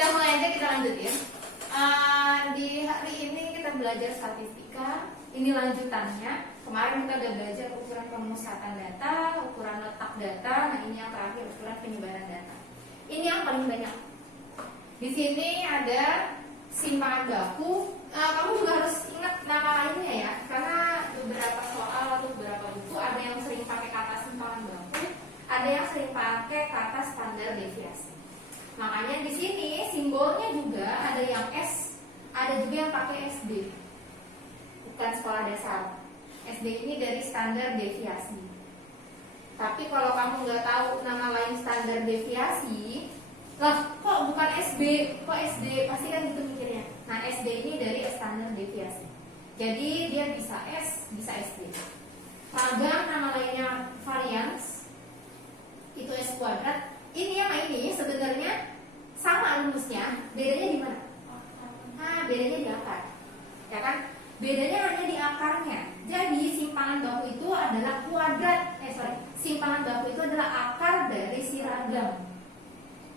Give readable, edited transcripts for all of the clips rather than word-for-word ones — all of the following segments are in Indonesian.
Kita mulai aja, kita lanjutin. Di hari ini kita belajar statistika. Ini lanjutannya. Kemarin kita udah belajar ukuran pemusatan data, ukuran letak data. Nah, ini yang terakhir, ukuran penyebaran data. Ini yang paling banyak. Di sini ada simpangan baku. Kamu juga harus ingat nama lainnya ya, karena beberapa soal atau beberapa buku ada yang sering pakai kata simpangan baku, ada yang sering pakai kata standar deviasi. Makanya di sini simbolnya juga ada yang S, ada juga yang pakai SD. Bukan sekolah dasar. SD ini dari standar deviasi. Tapi kalau kamu nggak tahu nama lain standar deviasi, lah kok bukan SB, kok SD, pasti kan gitu mikirnya. Nah, SD ini dari standar deviasi. Jadi dia bisa S, bisa SD. Ragam nama lainnya varians, itu S kuadrat. Ini sama ini sebenarnya sama rumusnya, bedanya di mana? Nah, bedanya di akar, ya kan? Bedanya hanya di akarnya. Jadi simpangan baku itu adalah kuadrat, simpangan baku itu adalah akar dari si ragam.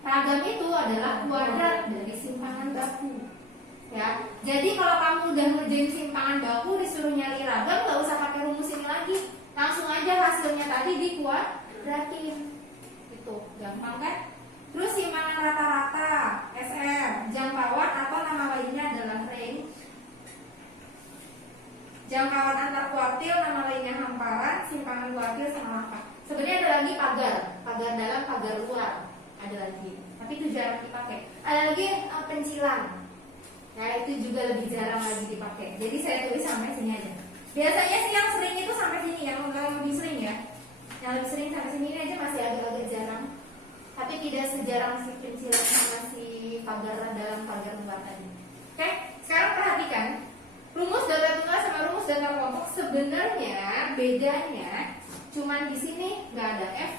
Ragam itu adalah kuadrat dari simpangan baku. Ya, jadi kalau kamu udah ngerjain simpangan baku disuruh nyari ragam, nggak usah pakai rumus ini lagi, langsung aja hasilnya tadi dikuadratin. Itu gampang kan? Terus simpangan rata-rata SR, jangkauan atau nama lainnya adalah range. Jangkauan antar kuartil, nama lainnya hamparan. Simpangan kuartil sama apa? Sebenarnya ada lagi pagar dalam, pagar luar. Ada lagi, tapi itu jarang dipakai. Ada lagi pencilan. Ya, itu juga lebih jarang lagi dipakai. Jadi saya tulis sampai sini aja. Biasanya sih yang sering itu sampai sini, yang lebih sering ya. Yang lebih sering sampai sini ini aja masih agak-agak jarang. Tapi tidak sejarang si pencilan sama si pagar dalam, pagar luar tadi. Oke, sekarang perhatikan. Rumus data tunggal sama rumus data kelompok sebenarnya bedanya cuman di sini nggak ada F.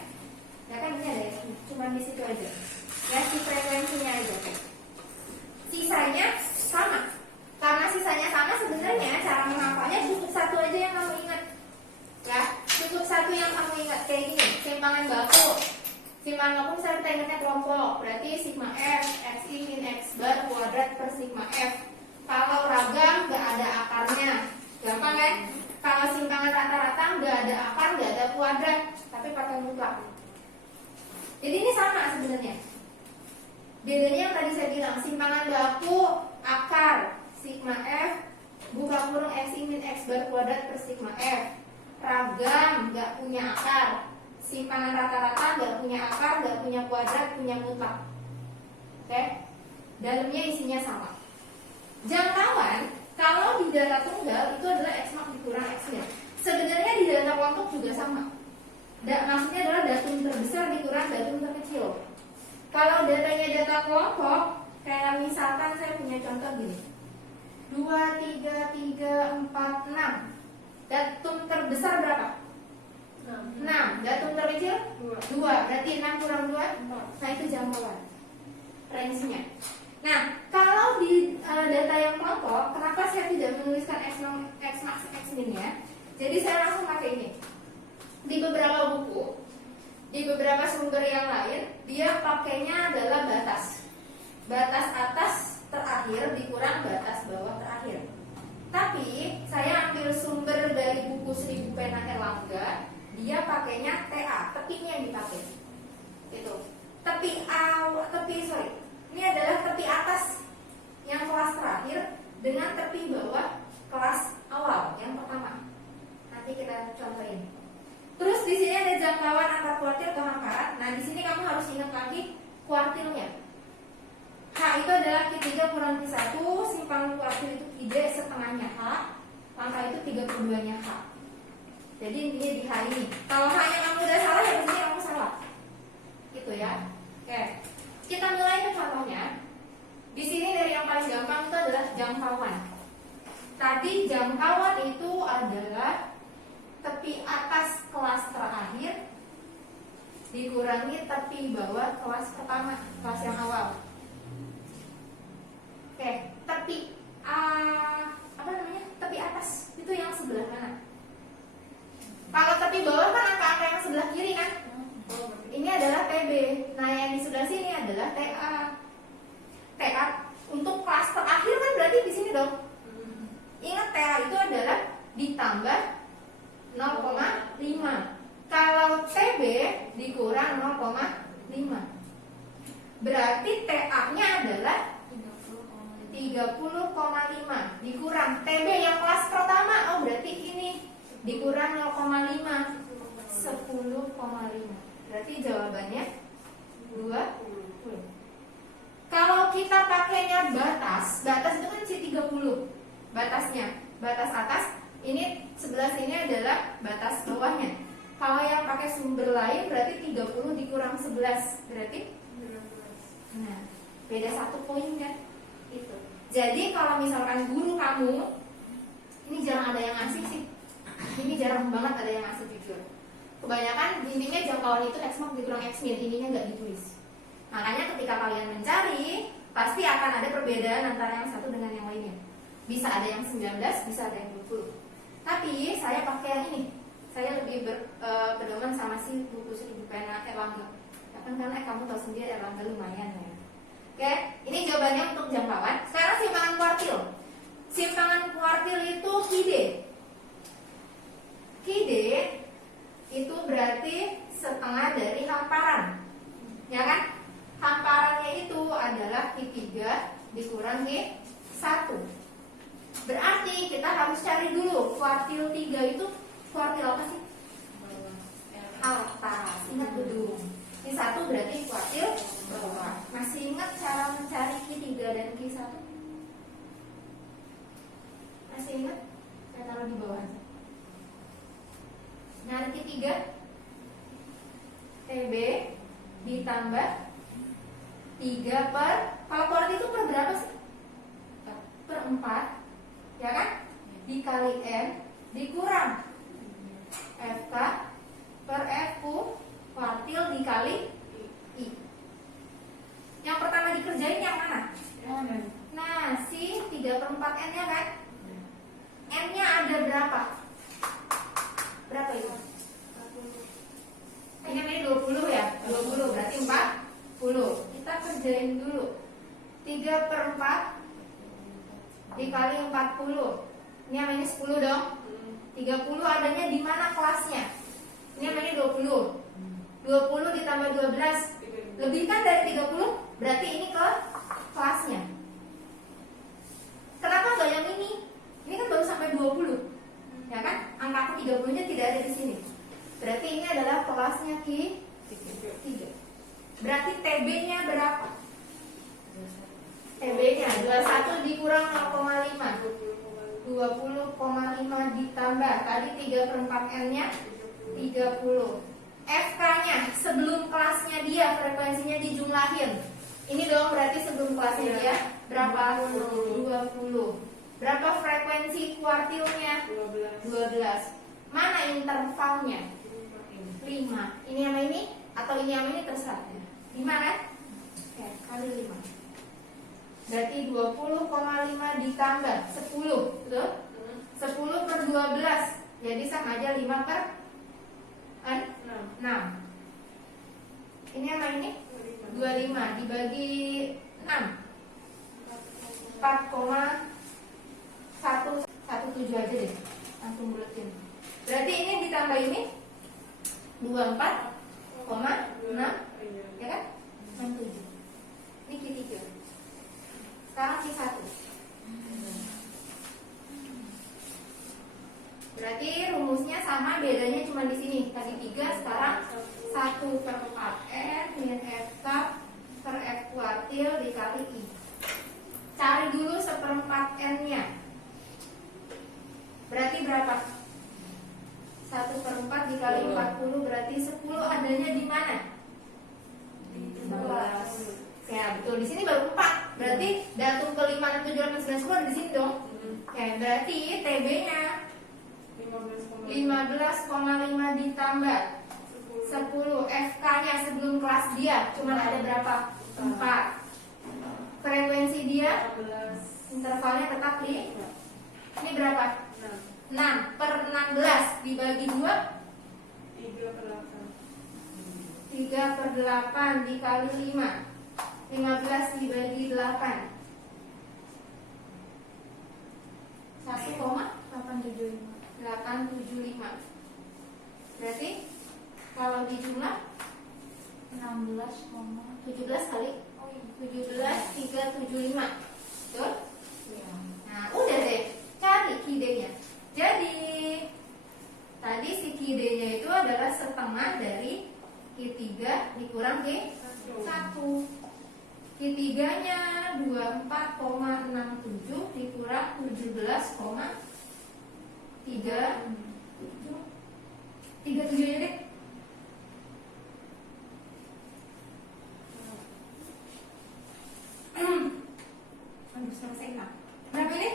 Ya kan ini ada F, cuman di situ aja. Ya, si frekuensinya aja. Sisanya sama. Karena sisanya sama sebenarnya cara menghafalnya cukup satu aja yang kamu ingat. Ya, cukup satu yang kamu ingat kayak gini, simpangan baku. Simpangan baku misalnya kita ingatnya kelompok, berarti sigma F, Xi min X bar kuadrat per sigma F. Kalau ragam nggak ada akarnya, gampang kan? Kalau simpangan rata-rata nggak ada akar, nggak ada kuadrat, tapi pakai mutlak. Jadi ini sama sebenarnya. Bedanya yang tadi saya bilang, simpangan baku akar sigma F, buka kurung Xi min X bar kuadrat per sigma F. Ragam nggak punya akar, simpangan rata-rata nggak punya akar, nggak punya kuadrat, punya mutlak. Oke, dalamnya isinya sama. Jangkauan kalau di data tunggal itu adalah X max dikurang X-nya. Sebenarnya di data kelompok juga sama. Maksudnya adalah datum terbesar dikurang datum terkecil. Kalau datanya data kelompok, kayak misalkan saya punya contoh gini, 2, 3, 3, 4, 6. Datum terbesar berapa? 6. Datum terkecil? 2. Berarti 6 kurang 2? 4. Nah, itu jangkauan range-nya. Nah, kalau di data yang kelompok, kenapa saya tidak menuliskan X max X min ya? Jadi saya langsung pakai ini. Di beberapa buku, di beberapa sumber yang lain, dia pakainya adalah batas. Batas atas terakhir dikurang batas bawah terakhir. Tapi saya ambil sumber dari buku 1000 Pena Erlangga, dia pakainya TA, tepinya yang dipakai. Itu. Ini adalah tepi atas yang kelas terakhir dengan tepi bawah kelas awal yang pertama. Nanti kita contohin. Terus di sini ada jangkauan antar kuartil atau hamparan. Nah, di sini kamu harus ingat lagi kuartilnya. H itu adalah Q3 kurang Q1, simpangan kuartil itu Q setengahnya H, angka itu 32-nya H. Jadi intinya di H ini. Kalau H-nya kamu udah salah, ya di sini kamu salah. Gitu ya. Oke. Kita mulai ke contohnya. Di sini dari yang paling gampang itu adalah jangkauan. Tadi jangkauan itu adalah tepi atas kelas terakhir dikurangi tepi bawah kelas pertama, kelas yang awal. Oke, tepi tepi atas itu yang sebelah mana? Kalau tepi bawah kan angka-angka yang sebelah kiri kan? Ini adalah TB. Nah, yang di sebelah sini adalah TA. TA itu adalah ditambah 0,5. Kalau TB dikurang 0,5. Berarti TA-nya adalah 30,5 dikurang TB yang kelas pertama. Oh, berarti ini dikurang 0,5, 10,5. Berarti jawabannya 20. Kalau kita pakainya batas itu kan si 30 batasnya. Batas atas, ini sebelah sini adalah batas bawahnya. Kalau yang pakai sumber lain berarti 30 dikurang 11 berarti 16. Nah, beda 1 poin kan? Itu. Jadi kalau misalkan guru kamu, ini jarang ada yang ngasih sih. Ini jarang banget ada yang ngasih jujur. Kebanyakan intinya jangkauan itu X max dikurang X min, ininya nggak ditulis. Makanya ketika kalian mencari, pasti akan ada perbedaan antara yang satu dengan yang lainnya. Bisa ada yang 19, bisa ada yang 20. Tapi saya pakai yang ini. Saya lebih berpedoman sama si buku pena Erlangga. Ya kan, karena kamu tahu sendiri Erlangga lumayan ya. Oke, ini jawabannya untuk jangkauan. Sekarang simpangan kuartil. Simpangan kuartil itu KIDE. KIDE itu berarti setengah dari hamparan. Ya kan? Hamparannya itu adalah Q3 dikurang Q1. Berarti kita harus cari dulu kuartil 3 itu kuartil apa sih? Atas. Ingat gedung. Q1 berarti kuartil bawah. Masih ingat cara mencari Q3 dan Q1? Masih ingat? Saya taruh di bawah aja. Nah, Q3 TB ditambah 3 per, kalau kuartil itu per berapa sih? Per 4, ya kan? Dikali M dikurang FK per FU kuartil dikali I. Yang pertama dikerjain yang mana? Nah, si 3 per 4 N nya kan? N nya ada berapa? Berapa itu? Ini namanya 20 ya? 20 berarti 40. Kita kerjain dulu. 3 per 4 dikali 40. Ini namanya 10 dong. 30 adanya di mana kelasnya? Ini namanya 20. 20 ditambah 12 lebih kan dari 30? Berarti ini ke kelasnya. Kenapa nggak yang ini? Ini kan baru sampai 20. Ya kan? Angka 30 nya tidak ada di sini. Berarti ini adalah kelasnya Q3. Berarti TB nya berapa? TB nya 21 dikurang 0,5, 20,5 ditambah tadi 3 per 4 N nya 30. FK nya sebelum kelasnya dia frekuensinya dijumlahin. Ini dong berarti sebelum kelasnya dia berapa? 20. Berapa frekuensi kuartilnya? 12. Mana intervalnya? 5. Ini sama ini atau ini sama ini terserah. 5 kan? Oke, kali 5. Berarti 20,5 ditambah 10, betul? 10 per 12. Jadi sama aja 5 per 6. Ini sama ini 25 dibagi 6. 4,117 aja deh. Langsung buletin. Berarti ini ditambah ini 24,6, ya kan? 67. Ini Q3. Sekarang Q1. Berarti rumusnya sama, bedanya cuma di sini. Tadi 3, sekarang 1 per 4N min FK per F kuartil dikali I. Cari dulu 1/4 N-nya. Berarti berapa? 1/4 dikali 40 berarti 10 adanya di mana? 11. Ya betul, di sini baru 4. Berarti datum ke-5, 7, 8, 9, 10 ada di sini dong. Oke, berarti TB-nya 15,5 ditambah 10. FK-nya sebelum kelas dia cuma ada berapa? 4. Frekuensi dia 14. intervalnya tetap di ini berapa? 6 per 16 dibagi 2 3 per 8 dikali 5 15 dibagi 8 1,5 16,375. Berarti kalau di jumlah 17 kali 17,375. Betul? Iya. Nah, udah deh, cari Q-nya. Jadi tadi si Q-nya itu adalah setengah dari Q3 dikurang Q1. Q3-nya 24,67 dikurang 17,37 ya deh. Aduh, selesai nggak? Berapa ini?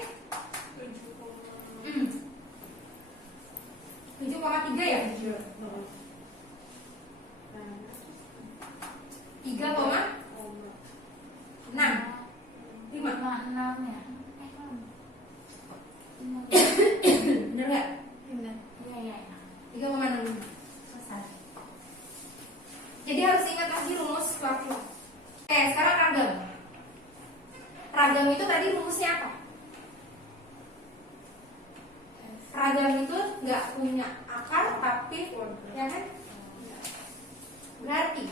7,3 ya? 3,6 5 6 ya. bener nggak? Benar. Iya. 3,6 selesai. Jadi harus ingat lagi rumus waktu. Oke, sekarang ragam. Ragam itu tadi rumusnya apa? Ragam itu nggak punya akar tapi ya kan? Berarti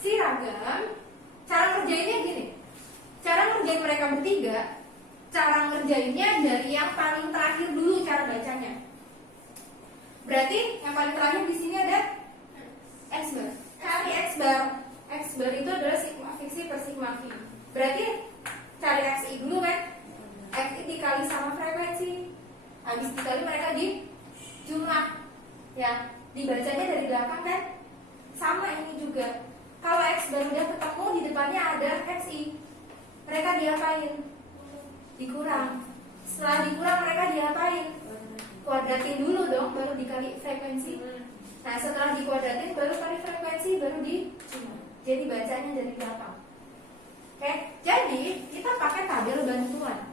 si ragam cara ngerjainnya gini. Cara ngerjain mereka bertiga, cara ngerjainnya dari yang paling terakhir dulu cara bacanya. Berarti yang paling terakhir di sini ada X bar. Cari X bar. X bar itu adalah sigma fiksi per sigma v. Berarti cari XI dulu kan? XI dikali sama frekuensi. Habis dikali mereka di jumlah. Ya, dibacanya dari belakang kan? Sama ini juga. Kalau X bar udah ketemu di depannya ada XI. Mereka diapain? Dikurang. Setelah dikurang mereka diapain? Kuadratin dulu dong, baru dikali frekuensi. Nah, setelah dikuadratin baru kali frekuensi, baru di jadi bacanya dari belakang. Oke, jadi kita pakai tabel bantuan.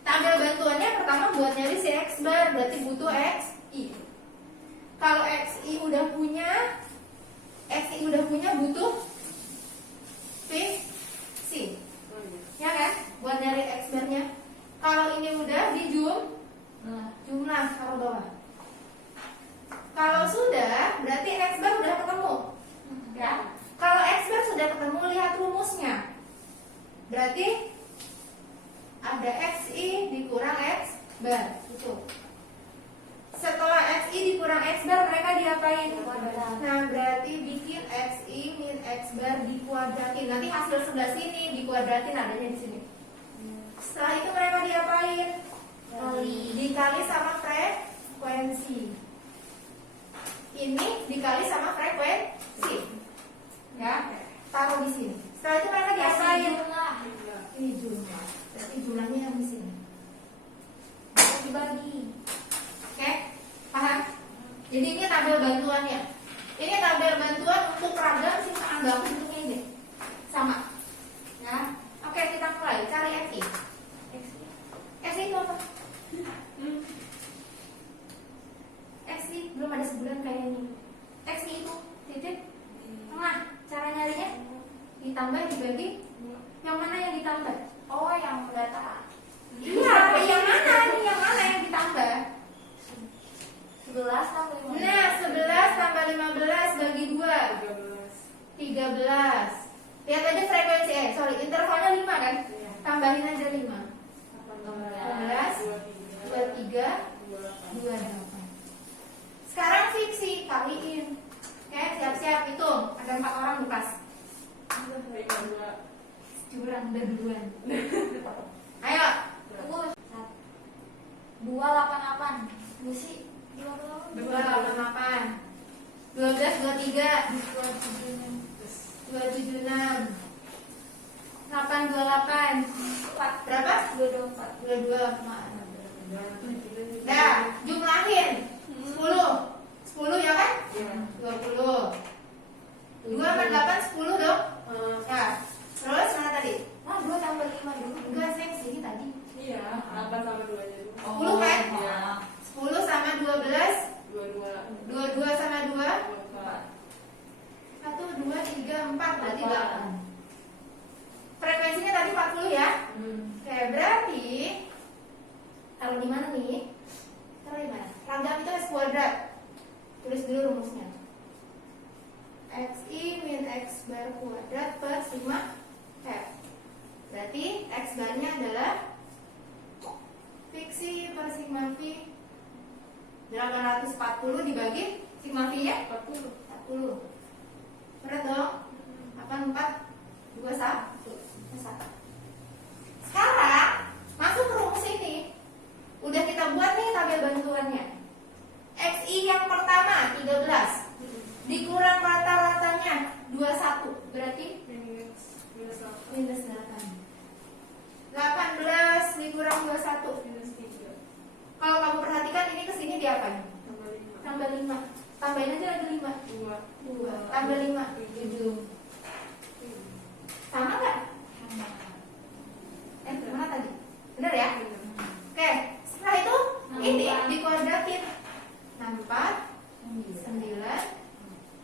Tabel bantuannya pertama buat nyari si X bar, berarti butuh XI. Kalau XI udah punya butuh fiksi. Ya kan? Buat nyari X barnya. Kalau ini udah di jumlah taruh bawah. Kalau sudah, berarti X bar udah ketemu. Ya. Kalau X bar sudah ketemu, lihat rumusnya. Berarti ada XI dikurang X bar. Itu. Setelah XI dikurang X bar, mereka diapain? Nah, berarti bikin XI min X bar dikuadratin. Nanti hasil sebelah sini dikuadratin adanya di sini. Setelah itu mereka diapain? Dikali sama frekuensi. Ini dikali sama frekuensi. Ya, taruh di sini. Setelah itu mereka diapain? Ini jumlah. Berarti jumlahnya yang di sini. Dibagi. Oke, paham? Jadi ini tabel bantuannya. Ini tabel bantuan untuk ragam simpangan baku bentuknya ini. Sama. Ya. Oke, kita mulai cari XI. XI itu apa? XI belum ada sebulan kayak ini. XI itu titik tengah. Cara nyarinya ditambah dibagi. Yang mana yang ditambah? Oh, yang data. Iya, yang mana nih? Yang mana yang ditambah? 11 tambah 15. Nah, 11 tambah 15 bagi 2 13. Lihat aja frekuensi, intervalnya 5 kan? Iya. Tambahin aja 5 18. 23 28. Sekarang fiksi, kaliin. Oke, siap-siap hitung. Ada 4 orang di kelas. Curang, udah duluan. Ayo. 288. Busi 288 12 23 276 828 berapa? 22 Dah, jumlahin 10 ya kan? 20 2 sama 8 10 dong? Nah, terus mana tadi? 2 tambah 5 dulu. Enggak, saya sini tadi Iya, 8 sama 2 nya dulu. 10 kan? Iya. 10 sama 12 22 sama 2 1, 2, 3, 4 berarti 8. Frekuensinya tadi 40 ya? Oke, berarti taruh di mana nih? 840 dibagi sigma V-nya 40. 40. Berat dong? 8, 4, 2, 1. Sekarang masuk ke rumus ini. Udah kita buat nih tabel bantuannya. XI yang pertama 13 dikurang rata-ratanya 21 berarti minus 8. 18 dikurang 21. Minus 3. Kalau kamu perhatikan ini kesini diapain? Tambah 5. Tambah 5. Tambahin aja lagi 5. 2 tambah 5 7. Sama nggak? Gimana tadi? Bener ya? Oke, setelah itu ini dikuadratin 64 9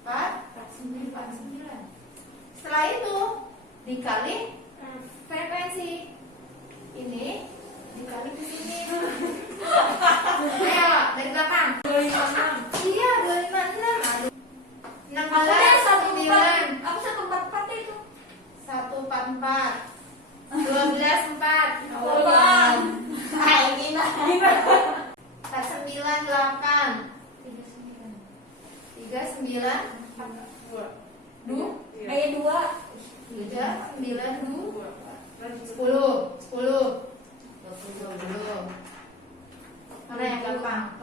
4 9. Setelah itu dikali frekuensi ini dikali ke sini. Ayo dari belakang. 256. Iya 256. 16 9 Aku 144 itu. 144 12 4 Apaan? Ah, ini lah. 498 39 2. 2 dua. 3 9 2 10 10 20. Mana yang gampang?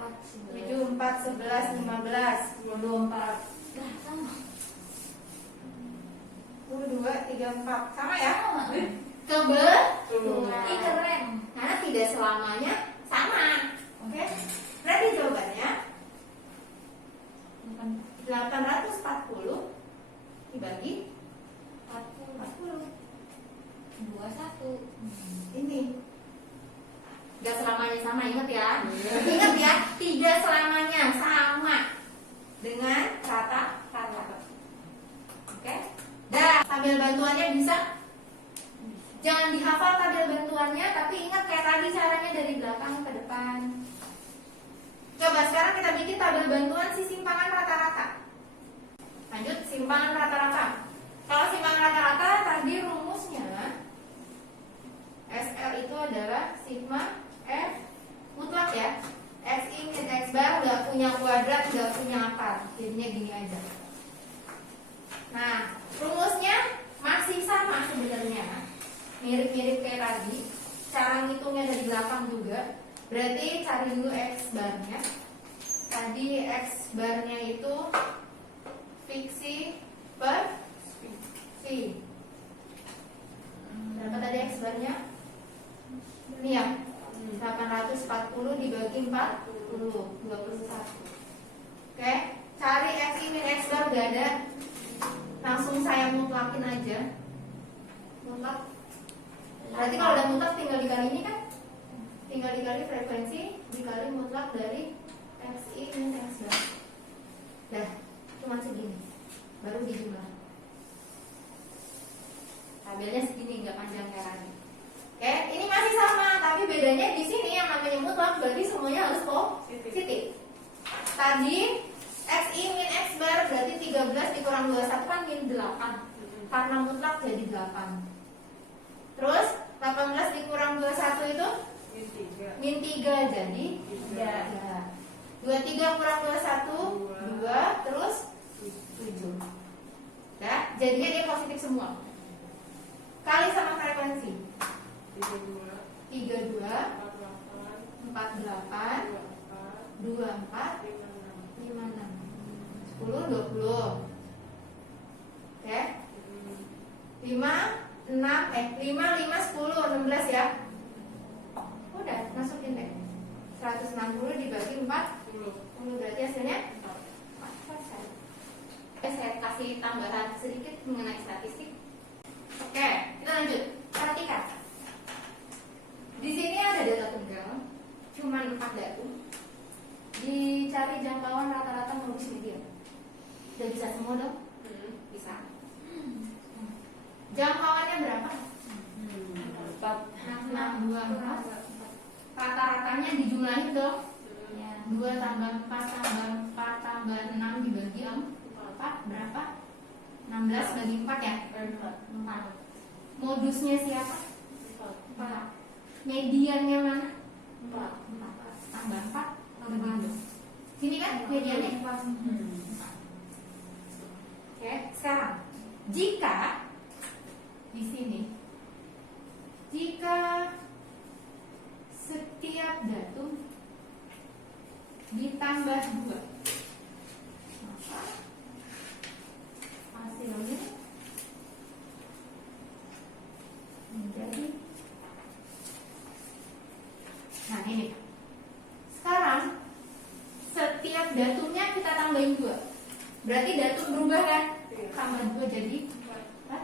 7 4 11 15 24 Dah sama. 2 3 4 sama ya? Sama. Kebetulan. Ih, keren. Karena tidak selamanya sama. Oke. Berarti jawabannya 840 dibagi 40. 21. Ini tidak selamanya sama, ingat ya. Ingat ya, tidak selamanya sama dengan rata-rata. Oke. Dah, tabel bantuannya bisa. Jangan dihafal tabel bantuannya, tapi ingat kayak tadi caranya dari belakang ke depan. Coba sekarang kita bikin tabel bantuan si simpangan rata-rata. Lanjut, simpangan rata-rata. Kalau simpangan rata-rata tadi rumusnya SR itu adalah sigma F mutlak ya. XI min X bar nggak punya kuadrat, nggak punya akar. Jadinya gini aja. Nah, rumusnya masih sama sebenarnya. Mirip-mirip kayak tadi. Cara ngitungnya dari belakang juga. Berarti cari dulu X barnya. Tadi X barnya itu fiksi per V. Berapa tadi X barnya? Ini ya, 840 dibagi 40, 21. Oke, cari X min X bar gak ada. Langsung saya mutlakin aja. Mutlak. Berarti kalau udah mutlak tinggal dikali ini kan? Tinggal dikali frekuensi dikali mutlak dari XI min X bar. Dah, cuma segini. Baru dijumlah. Tabelnya segini, nggak panjang kayak tadi. Oke, ini masih sama, tapi bedanya di sini yang namanya mutlak berarti semuanya harus positif. Tadi XI min X bar berarti 13 dikurang 21 kan min 8. Karena mutlak jadi 8. Terus 18 dikurang 21 itu min 3 jadi 3. 23 kurang 21 2 terus 7. Ya, jadinya dia positif semua. Kali sama frekuensi 32 48 24 56 10 20. Oke. 5 6 5 10 16 ya. Udah, masukin deh. 160 dibagi 40 berarti hasilnya 4%. Saya kasih tambahan sedikit mengenai statistik. Oke, kita lanjut. Perhatikan. Di sini ada data tunggal, cuman 4 datu. Dicari jangkauan rata-rata modus median. Udah bisa semua dong? Bisa. Jangkauannya berapa? 624. Rata-ratanya dijumlahin dong. 2 tambah 4 tambah 4 tambah 6 dibagi 4 berapa? 16 bagi 4 ya? 4. Modusnya siapa? 4. Mediannya mana? 4. Tambah 4 tambah 2. Sini kan mediannya. Oke, sekarang jika di sini, jika setiap datum ditambah 2, maka hasilnya menjadi, nah ini. Sekarang setiap datumnya kita tambahin 2, berarti datum berubah kan? Tambah 2 jadi 6.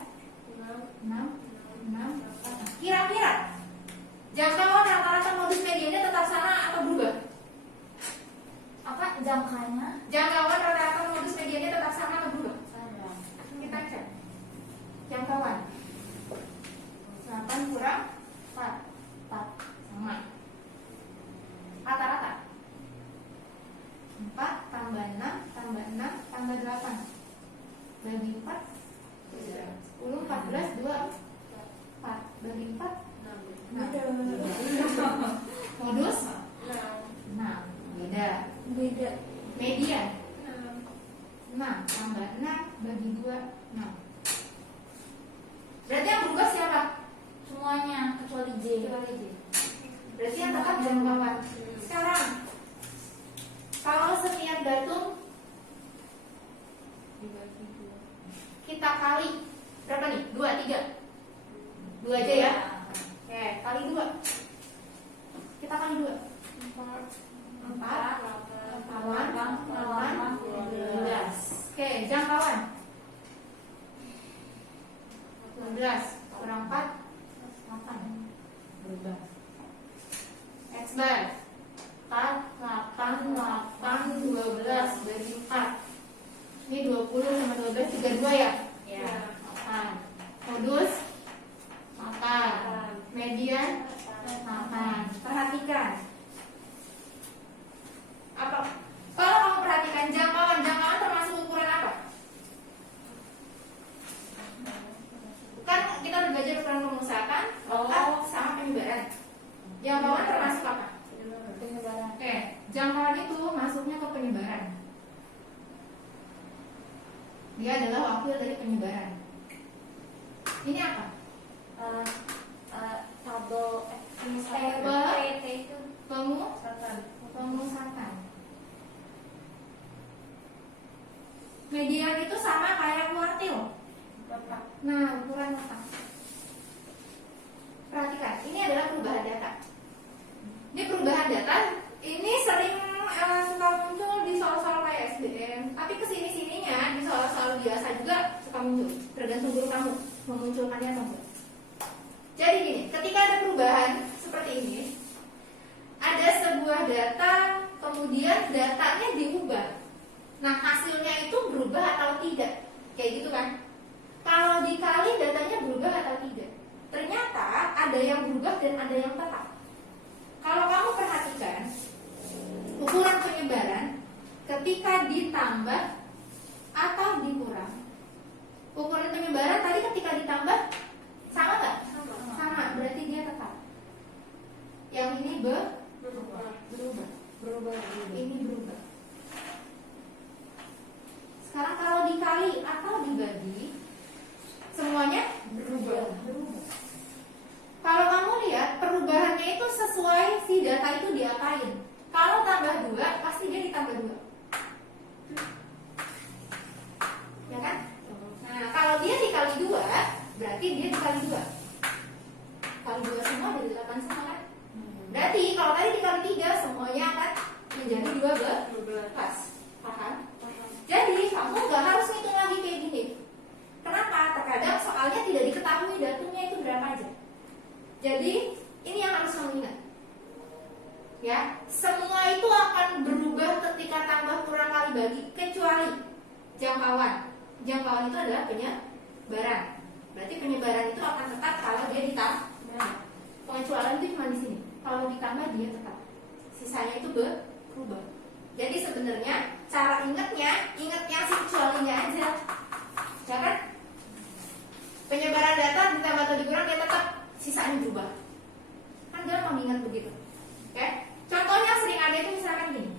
Kira-kira jangkauan rata-rata modus mediannya tetap sama atau berubah? Apa jangkanya? Jangkauan rata-rata modus mediannya tetap sama atau berubah? Sama. Kita cek jangkauan 8 kurang 4 sama. Rata-rata 4 tambah 6 tambah 6 tambah 8 bagi 4 10, 14, 2, 4 bagi 4 modus 6. Beda. Median 6 tambah 6 bagi 2 6. Berarti yang berubah siapa? Semuanya kecuali J. Berarti yang tetap jangkauan. Sekarang kalau setiap datum kita kali berapa nih? 2, 3 2 aja ya. Oke, kali 2. Kita kali 2 4 8 12. Oke, jangkauan 12 kurang 4 8 berubah. X bar 4 8 8 12 bagi 4. Ini 20 sama 12 32 ya? Ya. 8. Modus 8. Median 8. Perhatikan. Apa? Kalau kamu perhatikan jangkauan termasuk ukuran apa? Kan kita udah belajar ukuran pemusatan, lengkap sama penyebaran. Jangkauan termasuk apa? Penyebaran. Oke, jangkauan itu masuknya ke penyebaran. Dia adalah wakil dari penyebaran. Ini apa? Tabel Tabel itu pemusatan. Median itu sama kayak kuartil. Nah, ukuran apa? Perhatikan, ini adalah perubahan data. Ini perubahan data, ini sering suka muncul di soal-soal kayak SBM, tapi kesini-sininya di soal-soal biasa juga suka muncul, tergantung guru kamu memunculkannya atau enggak. Jadi gini, ketika ada perubahan seperti ini, ada sebuah data, kemudian datanya diubah. Nah, hasilnya itu berubah atau tidak? Kayak gitu kan? Kalau dikali datanya berubah atau tidak? Ternyata ada yang berubah dan ada yang tetap. Kalau kamu perhatikan, ukuran penyebaran ketika ditambah atau dikurang. Ukuran penyebaran tadi ketika ditambah sama nggak? Sama, berarti dia tetap. Yang ini berubah. Ini berubah. Sekarang kalau dikali atau dibagi, semuanya berubah. Kalau kamu lihat perubahannya itu sesuai si data itu diapain. Kalau tambah 2, pasti dia ditambah 2. Ya kan? Nah, kalau dia dikali 2, berarti dia dikali 2. Kali 2 semua jadi 8 semua kan? Berarti kalau tadi dikali 3, semuanya akan menjadi 12. Paham? Jadi kamu nggak harus ngitung lagi kayak gini. Kenapa? Terkadang soalnya tidak diketahui datumnya itu berapa aja. Jadi ini yang harus kamu ingat. Ya, semua itu akan berubah ketika tambah kurang kali bagi, kecuali jangkauan. Jangkauan itu adalah penyebaran. Berarti penyebaran itu akan tetap kalau dia ditambah. Pengecualian itu cuma di sini. Kalau ditambah dia tetap. Sisanya itu berubah. Jadi sebenarnya cara ingatnya si kecualinya aja. Ya kan? Penyebaran data ditambah atau dikurang dia tetap, sisanya berubah. Kan gampang ingat begitu. Oke? Contohnya sering ada itu misalkan gini.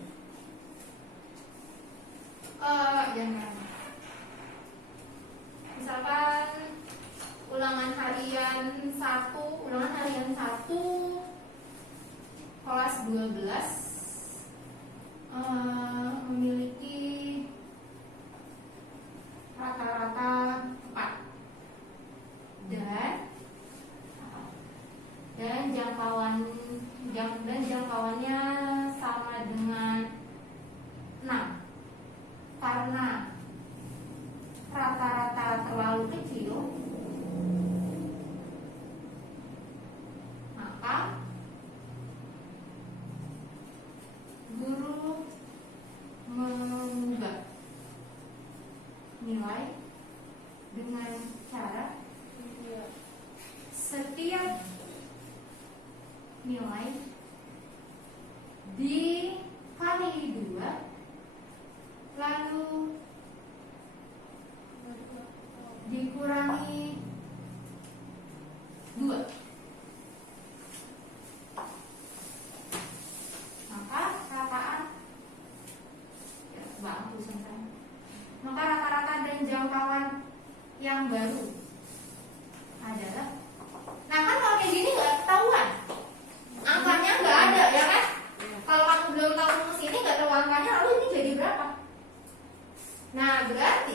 ulangan harian 1 kelas 12 memiliki rata-rata 4 dan jangkauannya sama dengan 6 karena rata-rata terlalu kecil, maka guru mengubah nilai dengan cara setiap nilai dikali 2 lalu dikurangi 2, maka rataan maka rata-rata dan jangkauan yang baru adalah, nah kan kalau kayak gini nggak ketahuan angkanya, nggak ada ya kan. Kalau kamu belum tahu rumus ini nggak tahu angkanya, lalu ini jadi berapa? Nah berarti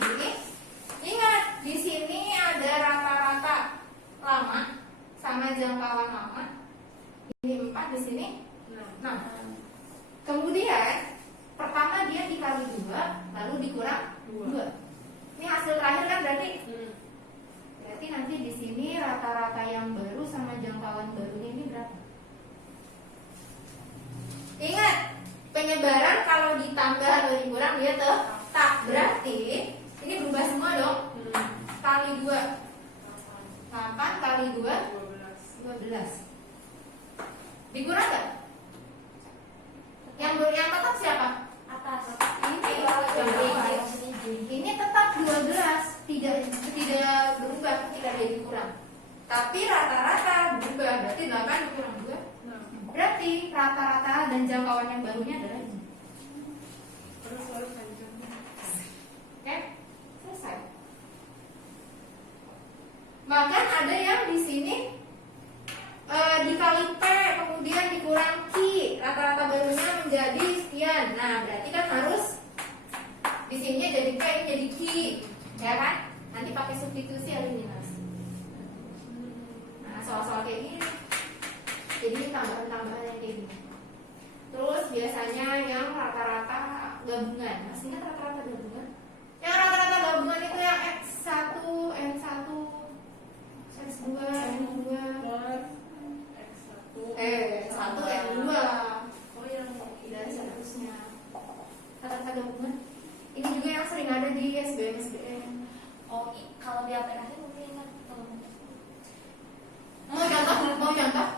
ingat di sini ada rata-rata lama sama jangkauan lama, ini 4, di sini 6. Kemudian pertama dia dikali 2 lalu dikurang 2. Ini hasil terakhir kan berarti nanti di sini rata-rata yang baru sama jangkauan barunya ini berapa? Ingat, penyebaran kalau ditambah atau dikurang dia tetap. Berarti ini berubah semua dong. Kali 2 8 kali 2 12. Dikurang nggak? Yang tetap siapa? Atas. Ini tetap 12, tidak berubah ketika dia dikurang. Tapi rata-rata berubah, berarti 8 dikurang 2. Berarti rata-rata dan jangkauan yang barunya adalah ini. Oke, selesai. Bahkan ada yang di sini dikali P kemudian dikurang Q, rata-rata barunya menjadi sekian. Nah berarti kan harus di sininya jadi P, ini jadi Q, ya kan? Nanti pakai substitusi eliminasi. Nah soal-soal kayak gini, jadi tambahan-tambahan yang kayak gini. Terus biasanya yang rata-rata gabungan, masih ingat rata-rata gabungan? Yang rata-rata gabungan itu yang X1, N1, X2, N2, X1, N2, dan seterusnya. Rata-rata gabungan. Ini juga yang sering ada di SBM. Oh, kalau di aplikasi mungkin ingat kalau Mau contoh?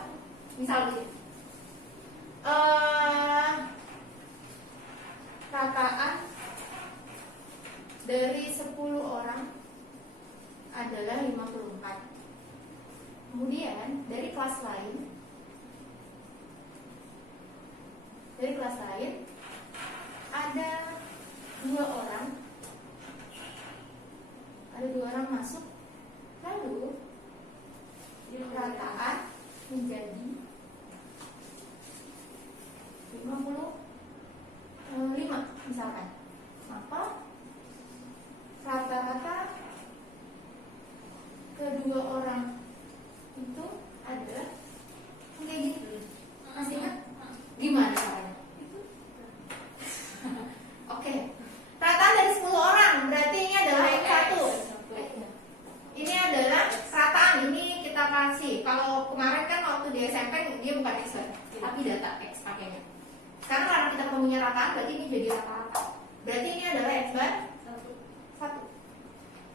Misal begini. Rataan dari 10 orang adalah 54. Kemudian dari kelas lain ada 2 orang masuk, lalu rataan menjadi 55 misalkan, maka rata-rata kedua orang itu adalah kayak gitu. Masih ingat? Gimana caranya? Oke. Rataan dari 10 orang berarti ini adalah X1. Ini adalah rataan, ini kita kasih. Kalau kemarin kan waktu di SMP dia bukan X, tapi data X pakainya. Sekarang karena kita punya rataan berarti ini jadi rata-rata. Berarti ini adalah X bar 1.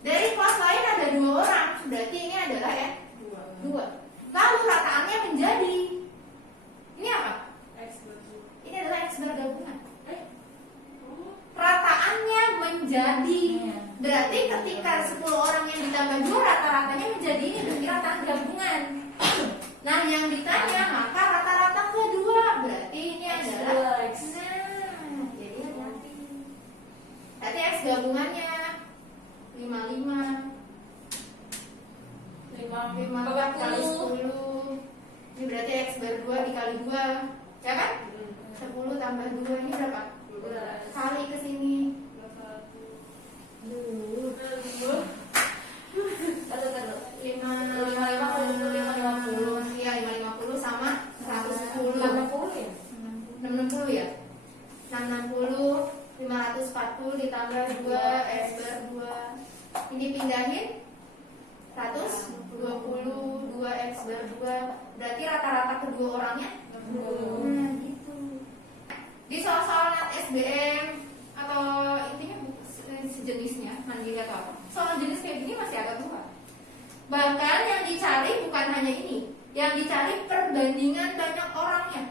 Dari kelas lain ada 2 orang, berarti ini adalah X 2. Lalu rataannya menjadi ini apa? Ini adalah X bar gabungan. Rataannya menjadi, berarti ketika 10 orang yang ditambah 2 rata-ratanya menjadi ini, berarti rataan gabungan. Nah yang ditanya maka rata-rata kedua, berarti ini adalah X. Nah jadi berarti X gabungannya 55 kali 10 tambah 2, ya kan? 10 tambah 2 ini berapa? Kali ke sini. Satu. 550. Iya, 550 sama 110. 60 ya? 660 ya? 660, 540 ditambah 2 X bar 2. Ini pindahin 120, 2 X bar 2. Berarti rata-rata kedua orangnya? Nah, gitu. Di soal-soal SBM atau intinya sejenisnya, mandiri atau apa, soal jenis kayak gini masih agak tua. Bahkan yang dicari bukan hanya ini, yang dicari perbandingan banyak orangnya.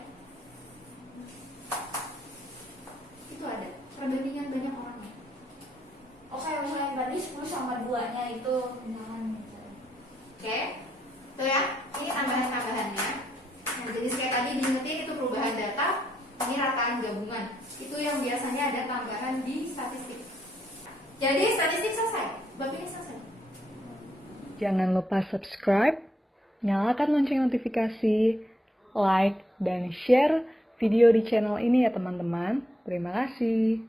Itu ada perbandingan banyak orangnya. Oh kayak misalnya tadi 10 sama 2-nya itu misalkan gitu. Oke, tuh ya, ini tambahan-tambahannya. Nah, jenis kayak tadi diingetin itu perubahan data, ini rataan gabungan. Itu yang biasanya ada tambahan di statistik. Jadi statistik selesai, bab ini selesai. Jangan lupa subscribe, nyalakan lonceng notifikasi, like, dan share video di channel ini ya teman-teman. Terima kasih.